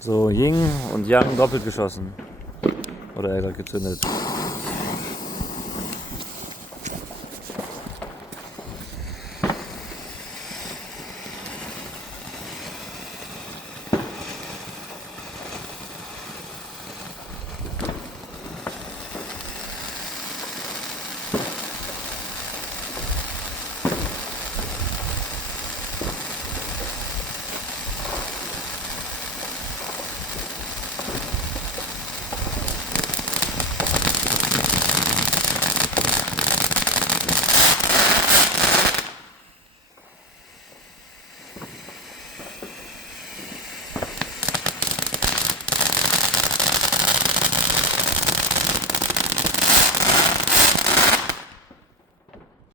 So, Ying und Yang doppelt geschossen. Oder er hat gezündet.